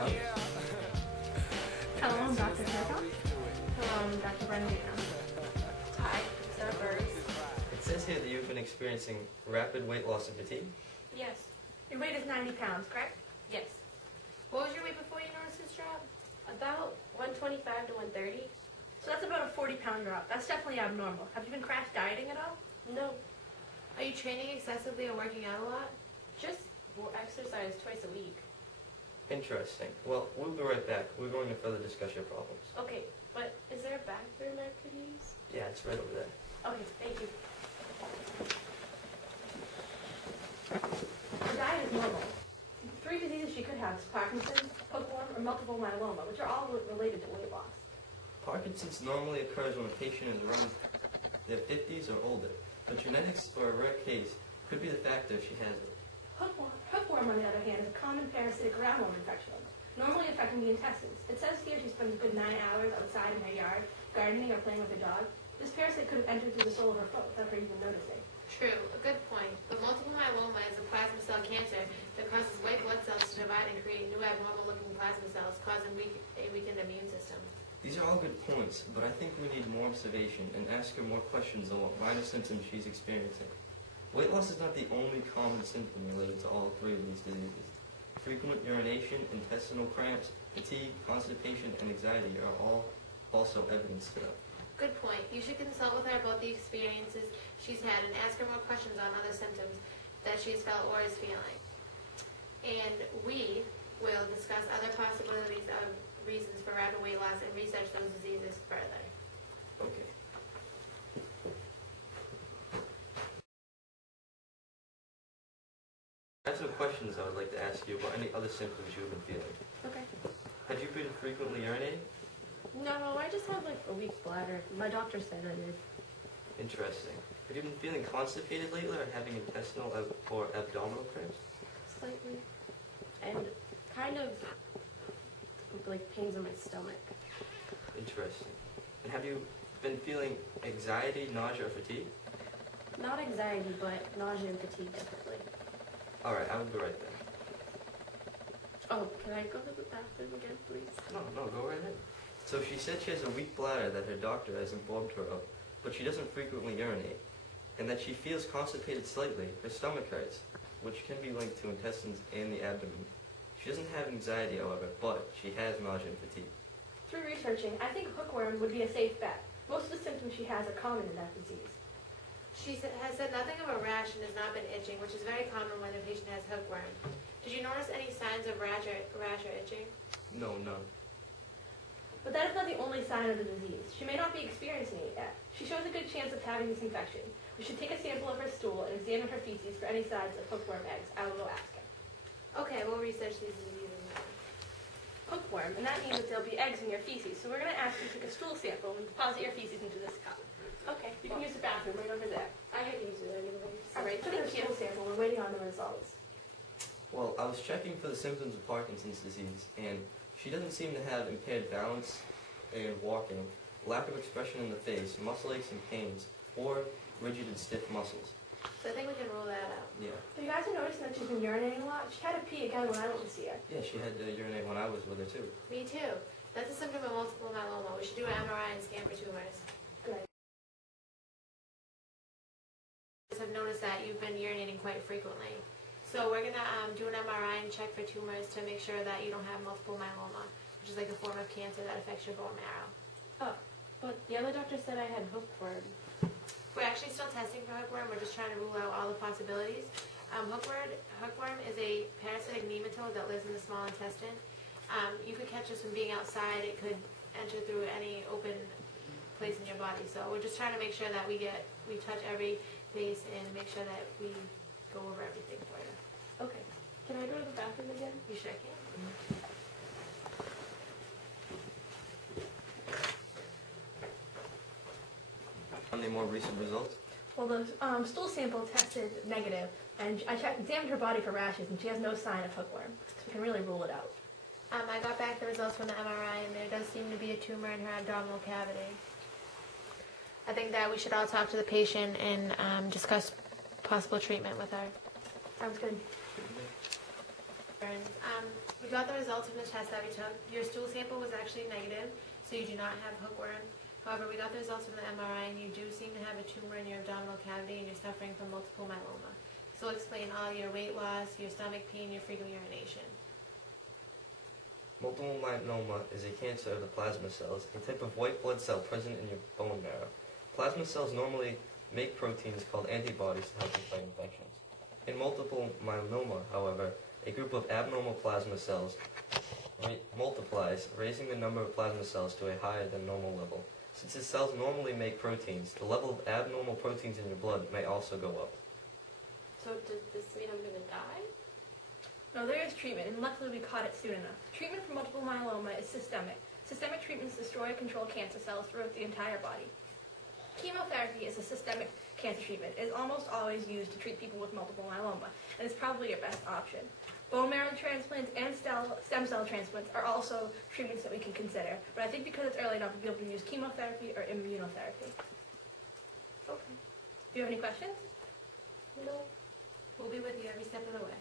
Hello, I'm Dr. Fairclough. Hello, I'm Dr. Brendan. Hi, Sarah Burris. It says here that you've been experiencing rapid weight loss and fatigue. Yes. Your weight is 90 pounds, correct? Yes. What was your weight before you noticed this drop? About 125 to 130. So that's about a 40-pound drop. That's definitely abnormal. Have you been crash dieting at all? No. Are you training excessively or working out a lot? Just exercise twice a week. Interesting. Well, we'll be right back. We're going to further discuss your problems. Okay, but is there a bathroom I could use? Yeah, it's right over there. Okay, thank you. Her diet is normal. 3 diseases she could have is Parkinson's, hookworm, or multiple myeloma, which are all related to weight loss. Parkinson's normally occurs when a patient is around their 50s or older, but genetics or a rare case could be the factor if she has it. Hookworm, on the other hand, is a common parasitic roundworm infection, normally affecting the intestines. It says here she spends a good 9 hours outside in her yard, gardening or playing with her dog. This parasite could have entered through the sole of her foot without her even noticing. True, a good point. But multiple myeloma is a plasma cell cancer that causes white blood cells to divide and create new abnormal-looking plasma cells, causing a weakened immune system. These are all good points, but I think we need more observation and ask her more questions on what minor symptoms she's experiencing. Weight loss is not the only common symptom related to all 3 of these diseases. Frequent urination, intestinal cramps, fatigue, constipation, and anxiety are all also evidence to that. Good point. You should consult with her about the experiences she's had and ask her more questions on other symptoms that she's felt or is feeling. And we will discuss other possibilities of reasons for rapid weight loss and research those diseases further. Okay. I have some questions I would like to ask you about any other symptoms you've been feeling. Okay. Have you been frequently urinating? No, I just have like a weak bladder. My doctor said I did. Interesting. Have you been feeling constipated lately or having intestinal or abdominal cramps? Slightly. And kind of like pains in my stomach. Interesting. And have you been feeling anxiety, nausea, or fatigue? Not anxiety, but nausea and fatigue definitely. Alright, I will be right there. Oh, can I go to the bathroom again, please? No, go right ahead. So she said she has a weak bladder that her doctor has informed her of, but she doesn't frequently urinate, and that she feels constipated slightly. Her stomach hurts, which can be linked to intestines and the abdomen. She doesn't have anxiety, however, but she has nausea and fatigue. Through researching, I think hookworm would be a safe bet. Most of the symptoms she has are common in that disease. She has said nothing of a rash and has not been itching, which is very common when a patient has hookworm. Did you notice any signs of rash or itching? No, none. But that is not the only sign of the disease. She may not be experiencing it yet. She shows a good chance of having this infection. We should take a sample of her stool and examine her feces for any signs of hookworm eggs. I will go ask her. Okay, we'll research these diseases now. Hookworm, and that means that there'll be eggs in your feces. So we're going to ask you to take a stool sample and deposit your feces into this cup. Okay. You can use the bathroom right over there. I can use it anyways. All right, put in the stool sample. We're waiting on the results. Well, I was checking for the symptoms of Parkinson's disease, and she doesn't seem to have impaired balance and walking, lack of expression in the face, muscle aches and pains, or rigid and stiff muscles. So I think we can rule that out. Yeah. So you guys are noticing that she's been urinating a lot? She had to pee again when I went to see her. Yeah, she had to urinate when I was with her, too. Me too. That's a symptom of multiple myeloma. We should do an MRI and scan for tumors. Good. Have noticed that you've been urinating quite frequently. So we're going to do an MRI and check for tumors to make sure that you don't have multiple myeloma, which is like a form of cancer that affects your bone marrow. Oh, but the other doctor said I had hookworm. We're actually still testing for hookworm. We're just trying to rule out all the possibilities. Hookworm is a parasitic nematode that lives in the small intestine. You could catch this from being outside. It could enter through any open place in your body. So we're just trying to make sure that we touch every base and make sure that we go over everything for you. Okay. Can I go to the bathroom again? You sure can. Any more recent results? Well, the stool sample tested negative, and I examined her body for rashes, and she has no sign of hookworm, so we can really rule it out. I got back the results from the MRI, and there does seem to be a tumor in her abdominal cavity. I think that we should all talk to the patient and discuss possible treatment with her. Sounds good. And questions. We got the results from the test that we took. Your stool sample was actually negative, so you do not have hookworm. However, we got the results from the MRI, and you do seem to have a tumor in your abdominal cavity, and you're suffering from multiple myeloma. So it'll explain all your weight loss, your stomach pain, your frequent urination. Multiple myeloma is a cancer of the plasma cells, a type of white blood cell present in your bone marrow. Plasma cells normally make proteins called antibodies to help you fight infections. In multiple myeloma, however, a group of abnormal plasma cells multiplies, raising the number of plasma cells to a higher than normal level. Since the cells normally make proteins, the level of abnormal proteins in your blood may also go up. So does this mean I'm going to die? No, there is treatment, and luckily we caught it soon enough. Treatment for multiple myeloma is systemic. Systemic treatments destroy or control cancer cells throughout the entire body. Chemotherapy is a systemic cancer treatment. It is almost always used to treat people with multiple myeloma, and it's probably your best option. Bone marrow transplants and stem cell transplants are also treatments that we can consider, but I think because it's early enough, we'll be able to use chemotherapy or immunotherapy. Okay. Do you have any questions? No. We'll be with you every step of the way.